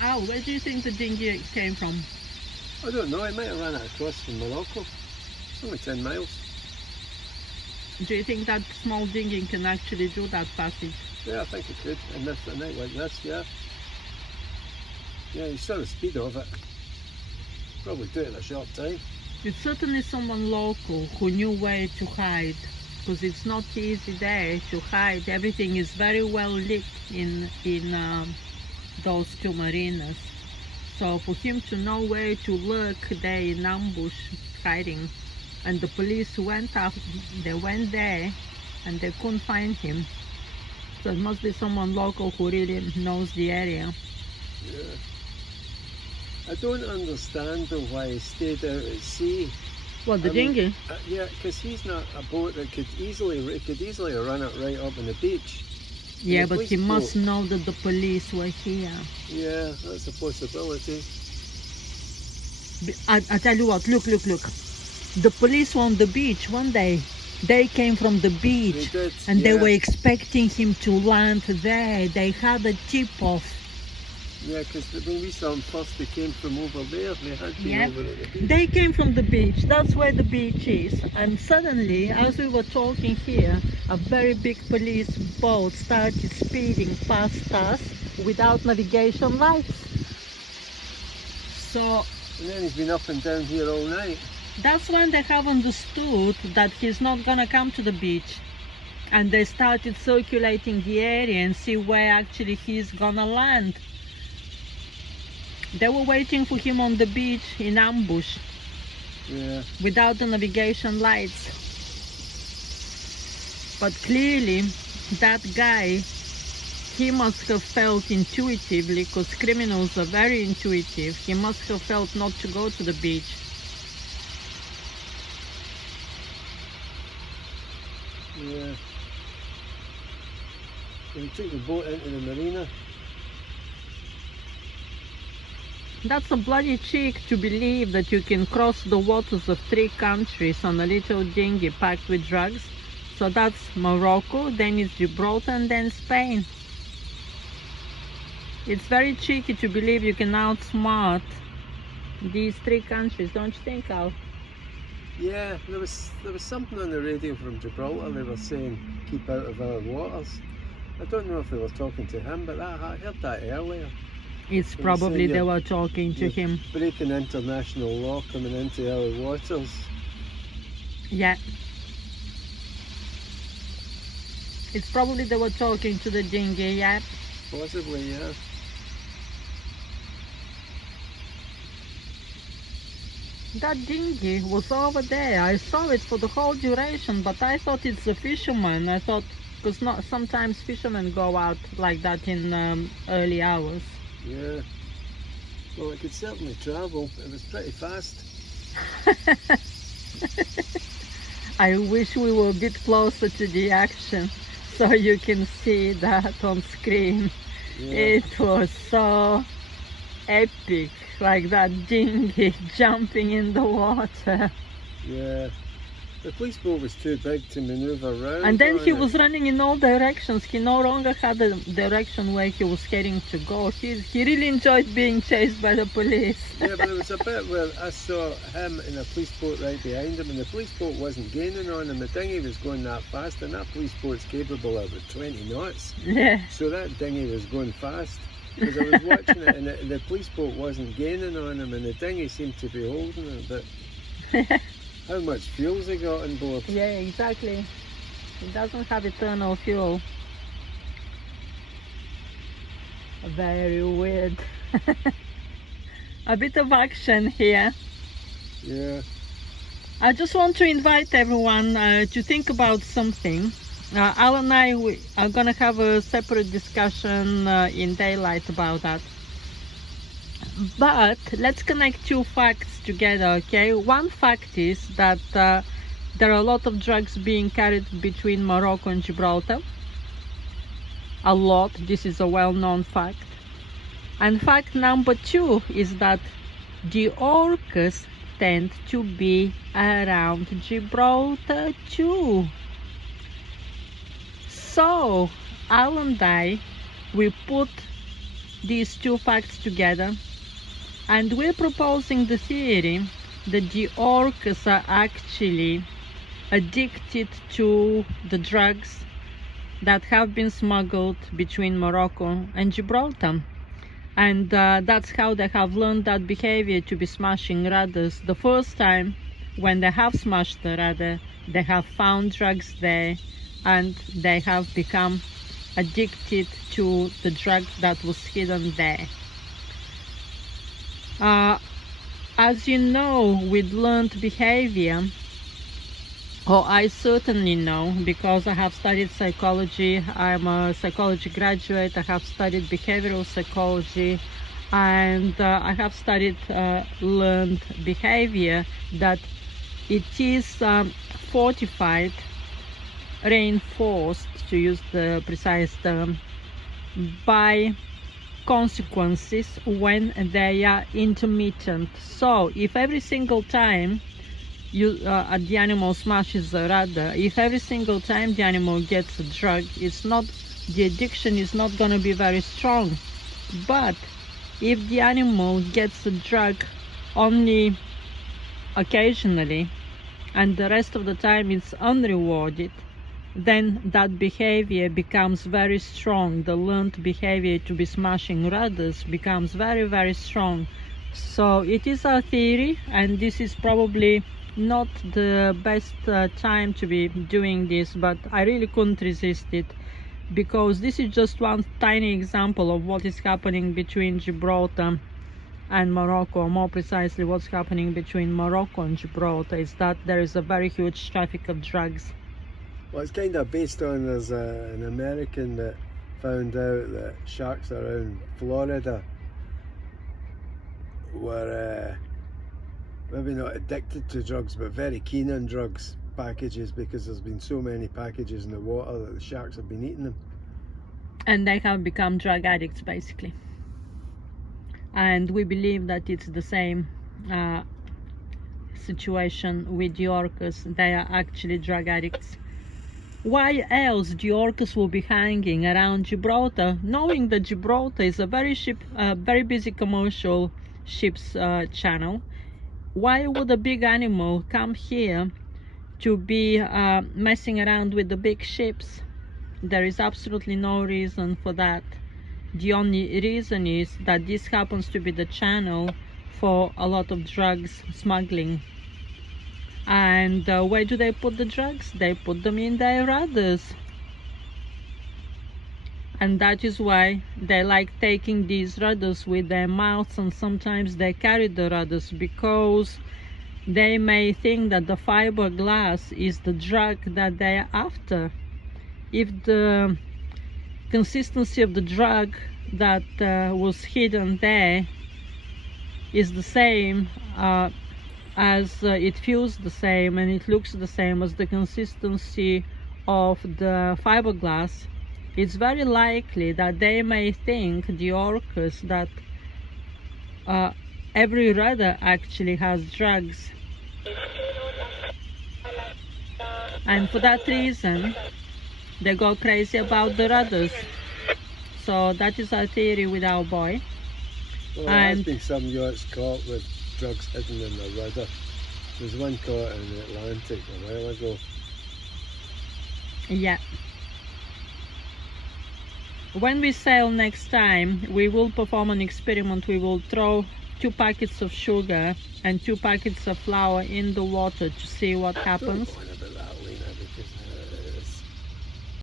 Al, where do you think the dinghy came from? I don't know, I might have ran it across from Morocco. It's only 10 miles. Do you think that small dinghy can actually do that passage? Yeah, I think it could. And this, a night like this, yeah. Yeah, you saw the speed of it. Probably do it in a short time. It's certainly someone local who knew where to hide, because it's not easy there to hide. Everything is very well lit in those two marinas. So for him to know where to lurk there in ambush hiding, and the police went there and they couldn't find him. So it must be someone local who really knows the area. Yeah. I don't understand though why he stayed out at sea. Well, the dinghy? Yeah, because he's not a boat that could easily run it right up on the beach. Yeah, but he must know that the police were here. Yeah, that's a possibility. I tell you what, look. The police were on the beach one day. They came from the beach. They did, and yeah. They were expecting him to land there. They had a tip-off. Yeah, because when we saw them first, they came from over there. They had been over at the beach. They came from the beach. That's where the beach is. And suddenly, as we were talking here, a very big police boat started speeding past us without navigation lights. So And then he's been up and down here all night. that's when they have understood that he's not gonna come to the beach. And they started circulating the area and see where actually he's gonna land. They were waiting for him on the beach in ambush. Yeah. Without the navigation lights. But clearly, that guy, he must have felt intuitively, because criminals are very intuitive, he must have felt not to go to the beach. Yeah. He took the boat into the marina. That's a bloody cheek to believe that you can cross the waters of 3 countries on a little dinghy packed with drugs. So that's Morocco, then it's Gibraltar, and then Spain. It's very cheeky to believe you can outsmart these 3 countries, don't you think, Al? Yeah, there was something on the radio from Gibraltar. They were saying keep out of our waters. I don't know if they were talking to him, but I heard that earlier. It's probably they were talking to him. Breaking international law, coming into our waters. Yeah. It's probably they were talking to the dinghy, yeah. Possibly, yeah. That dinghy was over there. I saw it for the whole duration, but I thought it's a fisherman. I thought, because not sometimes fishermen go out like that in early hours. Yeah. Well, it could certainly travel. It was pretty fast. I wish we were a bit closer to the action so you can see that on screen. Yeah. It was so epic, like that dinghy jumping in the water. Yeah. The police boat was too big to maneuver around. And then he was running in all directions. He no longer had the direction where he was heading to go. He really enjoyed being chased by the police. Yeah, but there was a bit where I saw him in a police boat right behind him, and the police boat wasn't gaining on him. The dinghy was going that fast, and that police boat's capable of about 20 knots. Yeah. So that dinghy was going fast. Because I was watching it, and the police boat wasn't gaining on him, and the dinghy seemed to be holding it. But how much fuel's he got on board? Yeah, exactly. It doesn't have eternal fuel. Very weird. A bit of action here. Yeah. I just want to invite everyone to think about something. Al and I are going to have a separate discussion in daylight about that. But let's connect 2 facts together, okay? One fact is that there are a lot of drugs being carried between Morocco and Gibraltar. A lot. This is a well-known fact. And fact number 2 is that the orcas tend to be around Gibraltar too. So Al and I, we put these two facts together, and we're proposing the theory that the orcas are actually addicted to the drugs that have been smuggled between Morocco and Gibraltar. And that's how they have learned that behavior, to be smashing rudders. The first time when they have smashed the rudder, they have found drugs there, and they have become addicted to the drug that was hidden there. As you know, with learned behavior, or I certainly know, because I have studied psychology, I'm a psychology graduate, I have studied behavioral psychology, and I have studied learned behavior, that it is fortified, reinforced, to use the precise term, by consequences when they are intermittent. So if every single time the animal smashes a rudder, if every single time the animal gets a drug, the addiction is not going to be very strong. But if the animal gets a drug only occasionally, and the rest of the time it's unrewarded, then that behavior becomes very strong. The learned behavior to be smashing rudders becomes very, very strong. So it is our theory, and this is probably not the best time to be doing this, but I really couldn't resist it, because this is just one tiny example of what is happening between Gibraltar and Morocco, or more precisely what's happening between Morocco and Gibraltar is that there is a very huge traffic of drugs. Well, it's kind of based on, there's an American that found out that sharks around Florida were maybe not addicted to drugs, but very keen on drugs packages, because there's been so many packages in the water that the sharks have been eating them. And they have become drug addicts, basically. And we believe that it's the same situation with the orcas. They are actually drug addicts. Why else the orcas will be hanging around Gibraltar, knowing that Gibraltar is a very busy commercial ships channel? Why would a big animal come here to be messing around with the big ships? There is absolutely no reason for that. The only reason is that this happens to be the channel for a lot of drugs smuggling. And where do they put the drugs? They put them in their rudders. And that is why they like taking these rudders with their mouths, and sometimes they carry the rudders, because they may think that the fiberglass is the drug that they are after. If the consistency of the drug that was hidden there is the same, as it feels the same and it looks the same as the consistency of the fiberglass, it's very likely that they may think, the orcas, that every rudder actually has drugs. And for that reason, they go crazy about the rudders. So that is our theory with our boy. Well, there has been some yachts caught with drugs hidden in the rudder. There's one caught in the Atlantic a while ago. Yeah. When we sail next time, we will perform an experiment. We will throw 2 packets of sugar and 2 packets of flour in the water to see what happens.